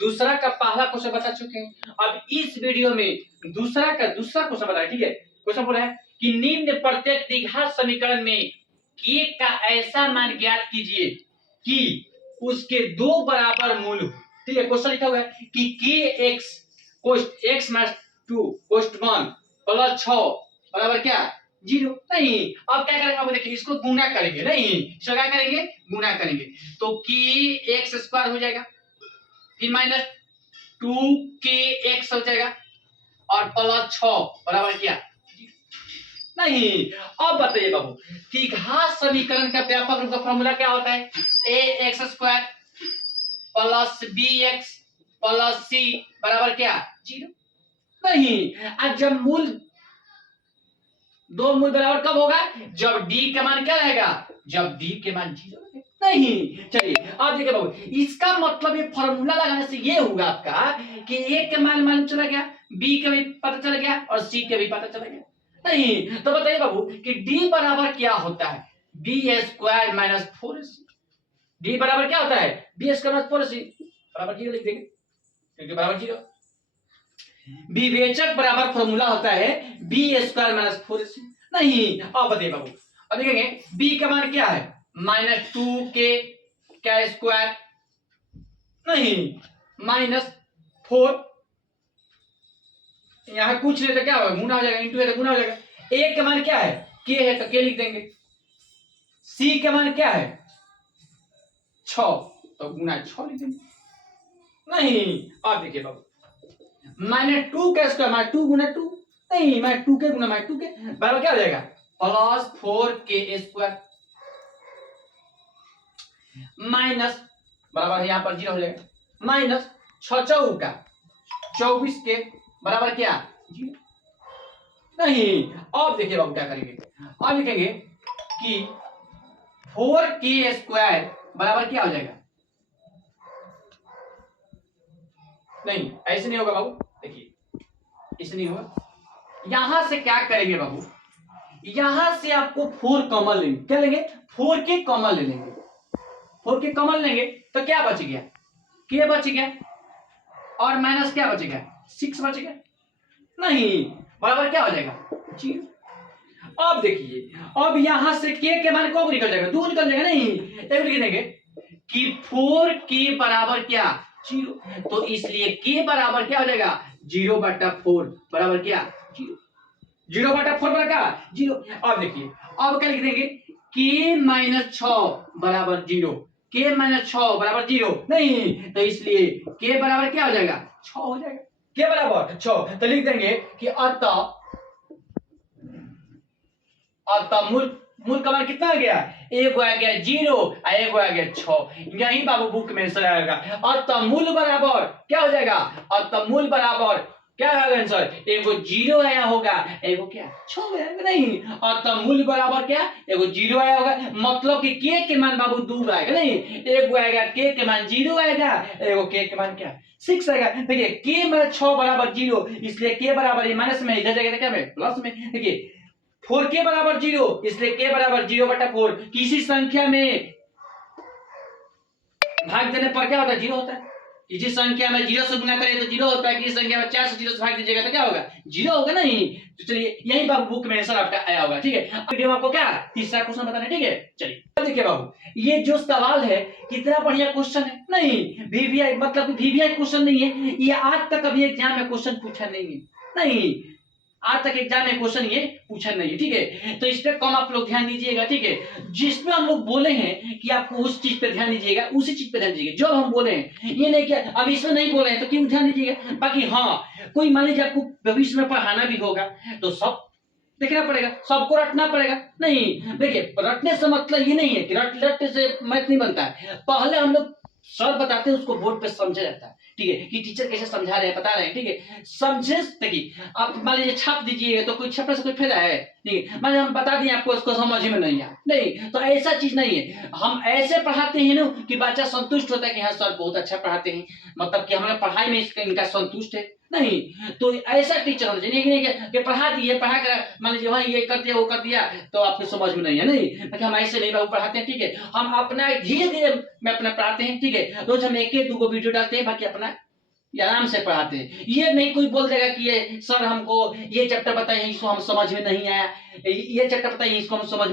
दूसरा का पहला क्वेश्चन बता चुके हैं। अब इस वीडियो में दूसरा क्वेश्चन बताए, ठीक है। क्वेश्चन बोला है कि निम्न प्रत्येक द्विघात समीकरण में k का ऐसा मान ज्ञात कीजिए कि उसके दो बराबर मूल हो। ठीक है, क्वेश्चन लिखा हुआ है कि k x कोष्ट x minus 2 कोष्ट 1 plus 6 बराबर क्या 0। नहीं, अब क्या करेंगे, अब देखिए इसको गुना करेंगे। नहीं, इसको क्या करेंगे, गुना करेंगे तो k x स्क्वायर हो जाएगा, फिर माइनस 2kx हो जाएगा और प्लस 6 बराबर क्या। नहीं, अब बताइए बाबू, द्विघात समीकरण का व्यापक रूप का फॉर्मूला क्या होता है, ax square plus bx plus c बराबर क्या 0। नहीं, अब जब दो मूल बराबर कब होगा, जब d का मान क्या रहेगा, जब d के मान 0 रहेगा। नहीं, चलिए अब देखिए बाबू, इसका मतलब ये फॉर्मूला लगाने से ये होगा आपका कि a के मान मालूम चला गया, b का भी पता चल गया और c का भी पता चला गया। नहीं, तो बताइए बाबू कि d बराबर क्या होता है, b square minus 4ac। d बराबर क्या होता है, b स्क्वायर माइनस 4ac बराबर 0 लिख देंगे क्योंकि बराबर 0। विवेचक बराबर फॉर्मूला होता है b स्क्वायर माइनस 4ac। नहीं, अब बताइए बाबू, अब देखेंगे b का मान क्या है, माइनस 2k क्या स्क्वायर, नहीं माइनस 4, यहां कुछ नहीं तो क्या होगा, गुना हो जाएगा, इंटू है तो गुना हो जाएगा। a का मान क्या है, k है तो k लिख देंगे, c का मान क्या है 6 तो गुना 6 लिख देंगे। नहीं, अब देखिए बाबू, माइनस 2 का स्क्वायर माइनस 2 गुना 2, नहीं माइनस 2 के गुना माइनस 2 के बराबर क्या हो जाएगा, प्लस 4k स्क्वायर माइनस बराबर यहां पर 0 हो जाएगा, माइनस 6 चौका 24 के बराबर क्या 0। नहीं, अब देखिए बाबू क्या करेंगे, अब लिखेंगे कि 4k स्क्वायर बराबर क्या हो जाएगा। नहीं, ऐसे नहीं होगा बाबू, देखिए ऐसे नहीं होगा। यहां से क्या करेंगे बाबू, यहां से आपको 4 कॉमन लेंगे, क्या लेंगे 4k कॉमन ले लेंगे, 4k कॉमन लेंगे तो क्या बच गया, k बच गया और माइनस क्या बचेगा 6 बच गया। नहीं, बराबर क्या हो जाएगा 0। अब देखिए, अब यहां से k के मान कब निकल जाएगा, 2 निकल जाएगा। नहीं, एक लिख देंगे कि 4k बराबर क्या 0, तो इसलिए k बराबर क्या हो जाएगा 0/4 बराबर क्या 0, 0/4 बराबर क्या 0। अब देखिए, अब क्या लिख देंगे k माइनस 6 बराबर 0, k माइनस 6 बराबर 0। नहीं, तो इसलिए k बराबर क्या हो जाएगा 6 हो जाएगा, k बराबर 6, तो लिख देंगे कि अतः मूल का मान कितना आ गया, एक आ गया 0 और एक आ गया 6। यही बाबू बुक में आंसर आएगा, अतः मूल बराबर क्या हो जाएगा, अतः मूल बराबर क्या होगा आंसर, एगो 0 आया होगा, एगो क्या 6 आया। नहीं, अतः मूल बराबर क्या, एगो 0 आया होगा, मतलब कि k के मान बाबू 2 आएगा। नहीं, एगो आएगा k के मान 0 आएगा, एगो k के मान क्या 6 आएगा। देखिए k में 6 बराबर 0, इसलिए k बराबर माइनस में, इधर जाएगा क्या में प्लस में। देखिए 4k बराबर 0, इसलिए k बराबर 0/4। किसी संख्या में भाग देने पर क्या होता है 0 होता है, किसी संख्या में 0 से गुना करें तो 0 होता है, किसी संख्या में 4 से 0 से भाग दीजिएगा तो क्या होगा 0 होगा। नहीं, तो चलिए यही बाबू बुक में आंसर आपका आया होगा। ठीक है, वीडियो में आपको क्या तीसरा क्वेश्चन बताना है। ठीक है, चलिए अब देखिए बाबू, ये जो सवाल है कितना बढ़िया क्वेश्चन है। नहीं, वीवीआई मतलब वीवीआई क्वेश्चन नहीं है ये, आज तक कभी एग्जाम में क्वेश्चन पूछा नहीं है। नहीं, आज तक एग्जाम में क्वेश्चन ये पूछा नहीं है। ठीक है, तो इस पे कम आप लोग ध्यान दीजिएगा। ठीक है, जिसमें हम लोग बोले हैं कि आपको उस चीज पे ध्यान दीजिएगा, उसी चीज पे ध्यान दीजिएगा जो हम बोले हैं। ये नहीं कि अब इसमें नहीं बोले हैं तो क्यों ध्यान दीजिएगा। बाकी हाँ, कोई मान लीजिए आपको भविष्य में पढ़ाना भी होगा तो सब देखना पड़ेगा, सबको रटना पड़ेगा। नहीं देखिए, रटने से मतलब ये नहीं है कि रटने से मैथ नहीं बनता है। पहले हम लोग सर बताते हैं उसको बोर्ड पे समझा जाता है। ठीक है, कि टीचर कैसे समझा रहे हैं बता रहे हैं। ठीक है, समझे। देखिए आप मान लीजिए छाप दीजिए तो कोई छपने से कोई फायदा है। ठीक है, मान लीजिए हम बता दिए आपको, उसको समझ में नहीं आया, नहीं तो ऐसा चीज नहीं है। हम ऐसे पढ़ाते हैं ना कि बच्चा संतुष्ट होता है कि हाँ सर बहुत अच्छा पढ़ाते हैं, मतलब कि हमारे पढ़ाई में इनका संतुष्ट है। नहीं तो ऐसा टीचर होना चाहिए कि पढ़ा दिए, पढ़ा कर मान लीजिए वहाँ ये कर दिया वो कर दिया तो आपको समझ में नहीं है। नहीं, हम ऐसे नहीं बाबू पढ़ाते हैं। ठीक है, हम अपना धीरे धीरे में अपना पढ़ाते हैं। ठीक है, रोज हम 1-2 वीडियो डालते हैं, बाकी अपना ये आराम से पढ़ाते हैं। ये नहीं कोई बोल देगा कि ये सर हमको ये चैप्टर बताइए, इसको हम समझ में नहीं आया, ये चैप्टर बताइए, इसको हम समझ